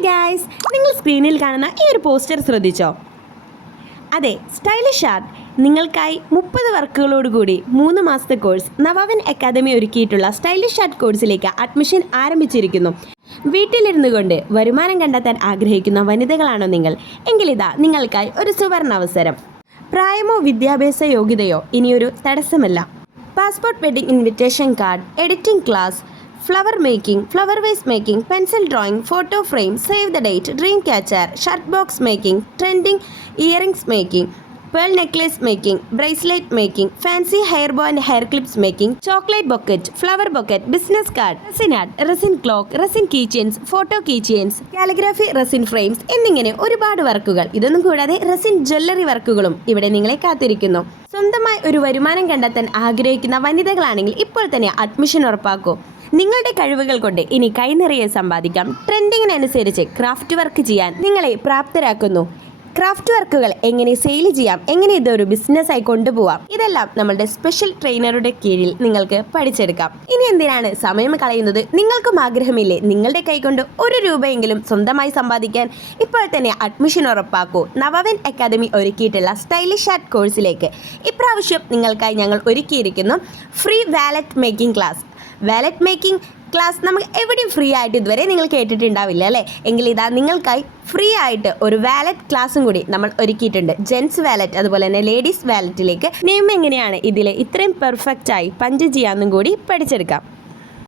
Hi guys, നിങ്ങൾ സ്ക്രീനിൽ കാണുന്ന ഈ ഒരു പോസ്റ്റർ ശ്രദ്ധിച്ചോ? അതെ, സ്റ്റൈലിഷ് ആർട്ട് നിങ്ങൾക്കായി 30 വർക്കുകളോടുകൂടി 3 മാസത്തെ കോഴ്സ് നവാവൻ അക്കാദമി ഒരുക്കിയിട്ടുള്ള സ്റ്റൈലിഷ് ആർട്ട് കോഴ്സിലേക്ക് അഡ്മിഷൻ ആരംഭിച്ചിരിക്കുന്നു. വീട്ടിലിരുന്നു കൊണ്ട് വരുമാനം കണ്ടെത്താൻ ആഗ്രഹിക്കുന്ന വനിതകളാണോ നിങ്ങൾ? എങ്കിലിതാ നിങ്ങൾക്കായി ഒരു സുവർണ അവസരം. പ്രായമോ വിദ്യാഭ്യാസ യോഗ്യതയോ ഇനിയൊരു തടസ്സമല്ല. Passport wedding invitation card, editing class, flower making, flower vase making, pencil drawing, photo frame, save the date, dream catcher, shirt box making, trending earrings making, pearl necklace making, bracelet making, fancy hair bow and hair clips making, chocolate bouquet, flower bouquet, business card, resin art, resin clock, resin key chains, photo key chains, calligraphy, resin frames എന്നിങ്ങനെ ഒരുപാട് വർക്കുകൾ. ഇതൊന്നും കൂടാതെ resin jewellery വർക്കുകളും ഇവിടെ നിങ്ങളെ കാത്തിരിക്കുന്നു. സ്വന്തമായി ഒരു വരുമാനം കണ്ടെത്താൻ ആഗ്രഹിക്കുന്ന വനിതകളാണെങ്കിൽ ഇപ്പോൾ തന്നെ അഡ്മിഷൻ ഉറപ്പാക്കൂ. നിങ്ങളുടെ കഴിവുകൾ കൊണ്ട് ഇനി കൈനിറയെ സമ്പാദിക്കാം. ട്രെൻഡിങ്ങിനനുസരിച്ച് ക്രാഫ്റ്റ് വർക്ക് ചെയ്യാൻ നിങ്ങളെ പ്രാപ്തരാക്കുന്നു. ക്രാഫ്റ്റ് വർക്കുകൾ എങ്ങനെ സെയിൽ ചെയ്യാം, എങ്ങനെ ഇതൊരു ബിസിനസ്സായി കൊണ്ടുപോകാം, ഇതെല്ലാം നമ്മളുടെ സ്പെഷ്യൽ ട്രെയിനറുടെ കീഴിൽ നിങ്ങൾക്ക് പഠിച്ചെടുക്കാം. ഇനി എന്തിനാണ് സമയം കളയുന്നത്? നിങ്ങൾക്കും ആഗ്രഹമില്ലേ നിങ്ങളുടെ കൈകൊണ്ട് 1 രൂപയെങ്കിലും സ്വന്തമായി സമ്പാദിക്കാൻ? ഇപ്പോൾ തന്നെ അഡ്മിഷൻ ഉറപ്പാക്കൂ. നവാവൻ അക്കാദമി ഒരുക്കിയിട്ടുള്ള സ്റ്റൈലിഷ് ആർട്ട് കോഴ്സിലേക്ക്. ഇപ്രാവശ്യം നിങ്ങൾക്കായി ഞങ്ങൾ ഒരുക്കിയിരിക്കുന്നു free wallet making class. Wallet making class നമുക്ക് എവിടെയും ഫ്രീ ആയിട്ട് ഇതുവരെ നിങ്ങൾ കേട്ടിട്ടുണ്ടാവില്ല അല്ലേ? എങ്കിൽ ഇതാ നിങ്ങൾക്കായി ഫ്രീ ആയിട്ട് ഒരു വാലറ്റ് ക്ലാസ്സും കൂടി നമ്മൾ ഒരുക്കിയിട്ടുണ്ട്. ജെൻസ് വാലറ്റ് അതുപോലെ തന്നെ ലേഡീസ് വാലറ്റിലേക്ക് നെയിം എങ്ങനെയാണ് ഇതിൽ ഇത്രയും പെർഫെക്റ്റ് ആയി പഞ്ച് ചെയ്യാമെന്നും കൂടി പഠിച്ചെടുക്കാം.